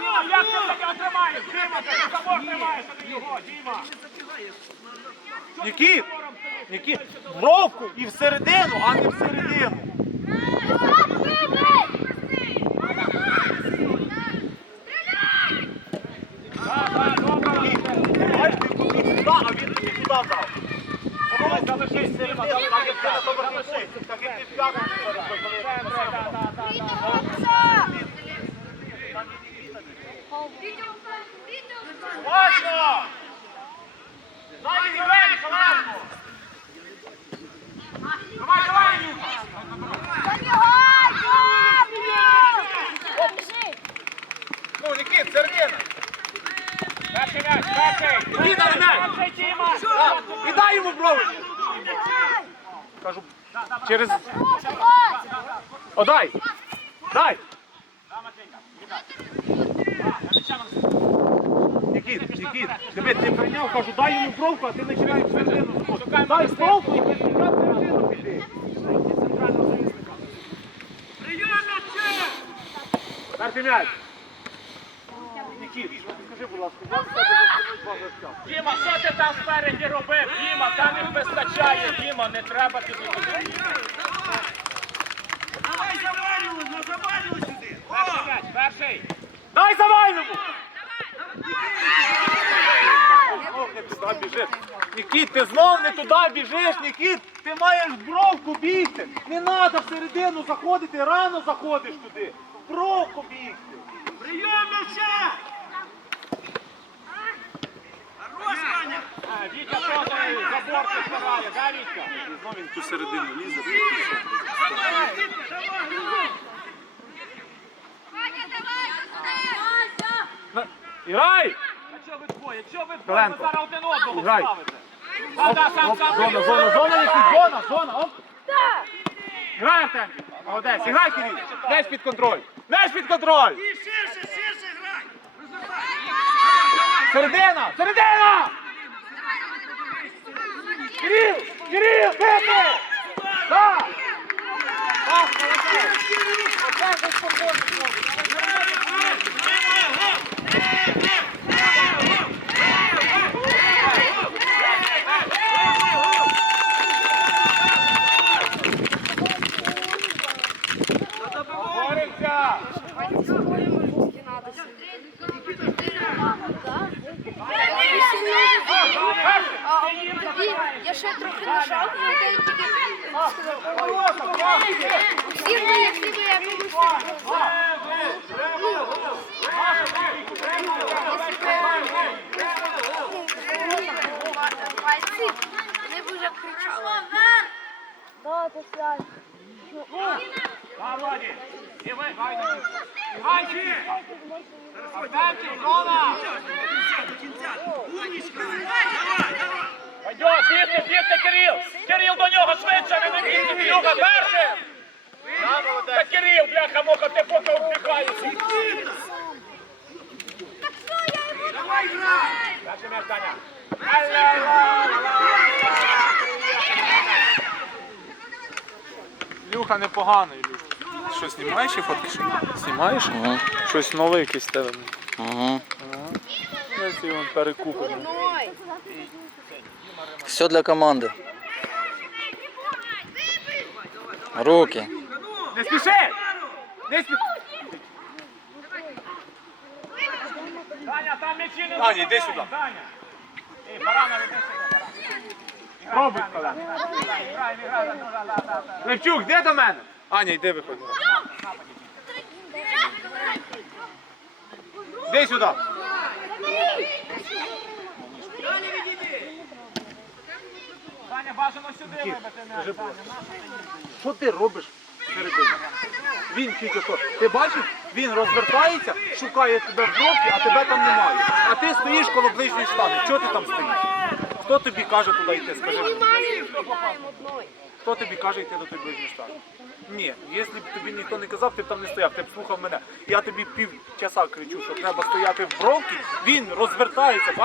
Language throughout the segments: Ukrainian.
Ну, як ти отримаєш? Діма, ти собою тримаєш, а не його, Діма. Нікіт! Нікіт! В і всередину, а не всередину. Добре. Бачиш, ти сюди, а він туди дав. Давай, залишись, Діма, залишись. Так як ти на тому залишись, так як ти в п'ятому зараз, коли Добре, так, так, так, так. Точно! Ззаді двері, Паланко! Давай, давай, Ілюха! Ну, Нікіт, середина. Перший м'яч, перший! Іди на м'яч. Перший, Діма! І дай йому бровку. Кажу, через... О, дай! Дай! Нікіт, Нікіт, диви, ти прийняв, кажу, дай йому бровку, а ти починаєш середину заходити. Дай бровку і ти в середину піди. М'яч. Нікіт, скажи, будь ласка, Діма, що ти там спереді робив? Діма, там їх вистачає, Діма, не треба тобі туди. Давай завалюй, ну завалюй сюди. Перший м'яч, перший. Дай! Туди біжиш. Нікіт, ти знов не туди біжиш, Нікіт! Ти маєш в бровку бігти! Не треба всередину заходити, рано заходиш туди. Бровку бігти. Прийом м'яча! Хорош, Ваня! А, Вітя теж забор підбирає, да, Вітя? І знов він ту середину лізе. Іграй! Ви двоє? Якщо ви двоє, ви Коленко. зараз один одного Грай. ставите. Да, да, сам, сам. зона, зона, зона, зона, зона, оп. Грай, Артем. Молодець, іграй, Кирил. Меч під контроль. Меч під контроль. І ширше, ширше грай! Розвивай! Середина, середина! Кирил, Кирил, бити! Так! Так, молодець. Оце ж спокійно. Боремося! Я ще трохи нажав, але я тільки сказав. Всі ви, не б уже кричала. Да! До кінця! Умнічка! Давай, до нього швидше, місці, Ілюха, першим! Та Кирил, бляха, муха, ти поки втихаєшся. Давай, грай! Перший м'яч, Таня. Ілюха непогано, Ілюха. Що, знімаєш і фотки? Знімаєш? Ага. Щось нове якесь тебе. Ага. Ось і вон перекупив. Все для команди. Руки. Не спіши! Не спіши! Таня, там м'ячі не Таня, йди сюди. Таня. Ей, барана, іди сюди. Пробуй, Коля. Левчук, де до мене? Аня, йди виходь. Іди сюди. Таня, бажано сюди вибити м'яч. Що ти робиш всередині? Він тільки що. Ти бачиш, він розвертається, шукає тебе в бровки, а тебе там немає. А ти стоїш коло ближньої штани. Чого ти там стоїш? Хто тобі каже туди йти? Скажи. Хто тобі каже йти до той ближньої штат? Ні, якщо б тобі ніхто не казав, ти б там не стояв, ти б слухав мене. Я тобі півчаса кричу, що треба стояти в бровці, він розвертається, що?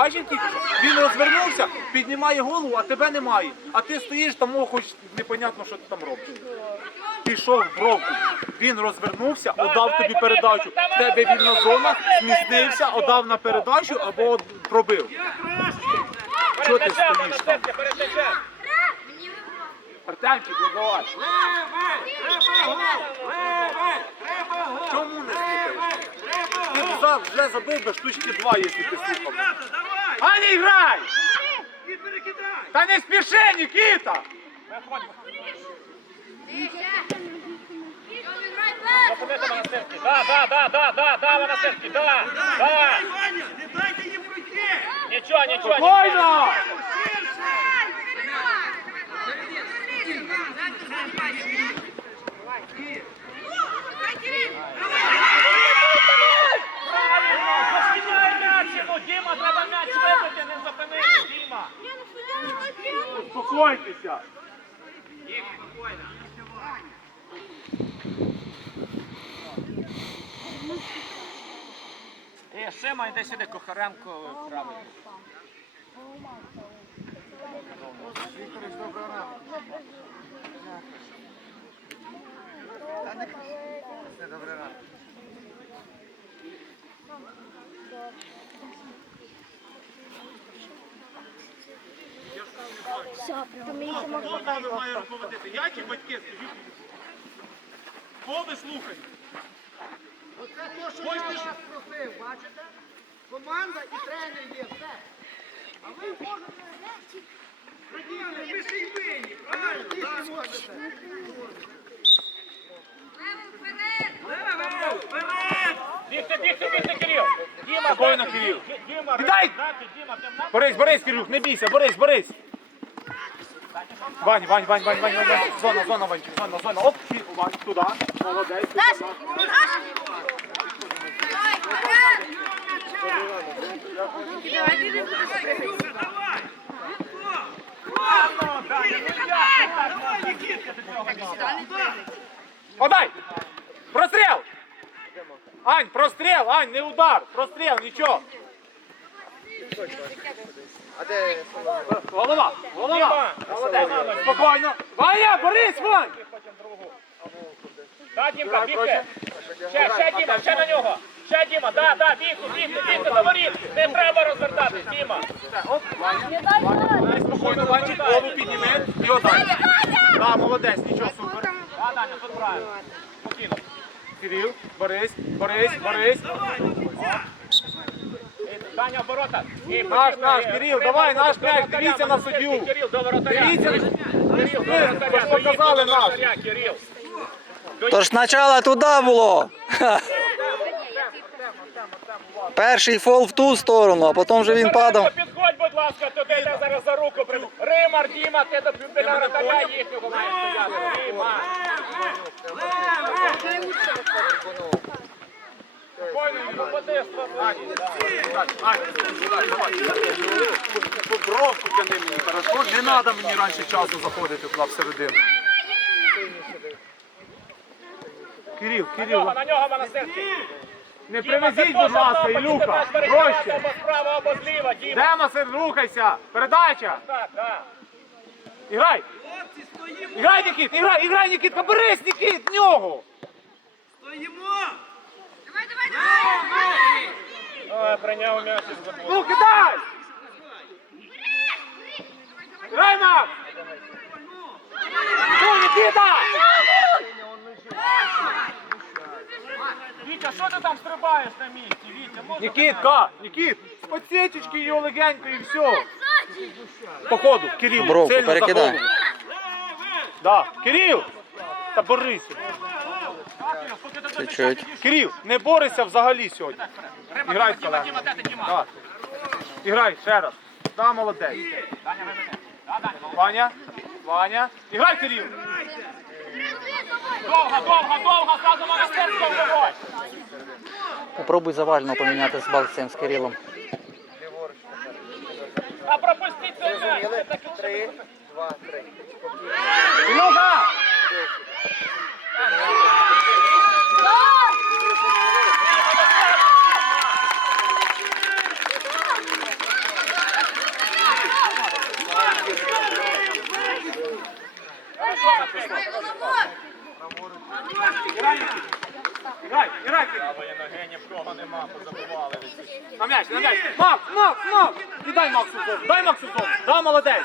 Він розвернувся, піднімає голову, а тебе немає. А ти стоїш там, о, хоч непонятно, що ти там робиш. Пішов в бровку, він розвернувся, отдав тобі передачу. В тебе вільна зона, змістився, отдав на передачу або пробив. Чого ти стоїш там? Артемчик, вибивай. Треба гол! Леве! Треба гол! Чому не слухаєш? Ти б за- вже забив би штучки два, якщо ти слухав. Ребята, давай! А не грай! І перекидай! Та не спіши, Нікіта! Да, да, да, да, да, да, Монастирський, да, Дай, да. дай, Ваня! Не дайте їм пройти! Нічого, нічого. Спокійно! Ширше! Правильно, зупиняй м'яч йому, Діма, треба м'яч не зупинити, Діма. Успокойтеся! Е. Хто нами має руководити? Я чи батьки? Скажіть. Кого ви слухаєте? Оце те, що я вас просив, бачите? Команда і тренер є, все. А ви можете Раділи, ви ще й винні, правильно? тільки можете. Бігти, бігти, бігти, Кирил. Діма, Спокійно, Кирил. Ді- Діма, Віддай! Діма, ти на- Борись, борись, Кирюх, не бійся, борись, борись. Вань, Вань, Вань, Вань, Вань, Вань, Вань. Зона, зона, Ванчик, зона, зона. Оп, і, Вань, туди. Молодець. туди. Люка, Простріл! Ань, простріл, Ань, не удар, простріл, нічого. Голова, голова. Молодець. Спокійно. Ваня, Борис, Вань! Да, Дімка, бігти. Ще, ще, Діма, ще на нього. Ще, Діма, да, да, бігти, бігти, бігти до воріт. Не треба розвертатись, Діма. Оп, Ваня. Спокійно, Ванчик, голову підніми і отдай. Да, молодець, нічого, супер. Да, Даня, тут правильно. Спокійно. Кирил, Борис, Борис, Борис. Даня, ворота. Наш, наш, е, Кирил, давай, наш м'яч, дивіться на суддю. Кирил, до воротаря. Дивіться, Кирил, до воротаря, показали наш. воротаря, Кирил. То спочатку туди було. Перший фол в ту сторону, а потім вже він падав. Підходь, будь ласка, туди, де зараз за руку прийду. Римар, Діма, ти до біля воротаря їхнього маєш стояти. Рима. Бровку тяни мені, хорошо? Не треба мені раніше часу заходити туди всередину. Кирил, Кирил, на нього монастирський. не привезіть, будь ласка, Ілюха, проще. Діма. Демасер, рухайся, передача. Так. Іграй, іграй, Нікіт, іграй, іграй, Нікітка, берись, Нікіт, в нього. Стоїмо! Ой, прийняв м'яч із забору. Ну, кидай! Грай, Макс! Ну, Нікіта! Вітя, що ти там стрибаєш на місці? Вітя, можна Нікітка, Нікіт, подсечечки його легенько і все. Походу, Кирил, Бровку перекидай. Да, Кирил! Та борися. Чуть-чуть. Кирил, не борися взагалі сьогодні. Іграй, Діма. Діма, де ти, Діма? Да. Іграй ще раз. Да, молодець. Ваня, Ваня. Іграй, Кирил. Довго, довго, довго, зразу монастирського виводь. Попробуй завально поміняти з Балцем з Кирилом. А пропустіть цей м'яч. Що- Два, три. Ілюха! Грай, грай! Правої ноги ні в кого нема, позабивали. На м'яч, на м'яч! Макс, Макс, Макс! І дай Максу зону, дай Максу зону! Да, молодець!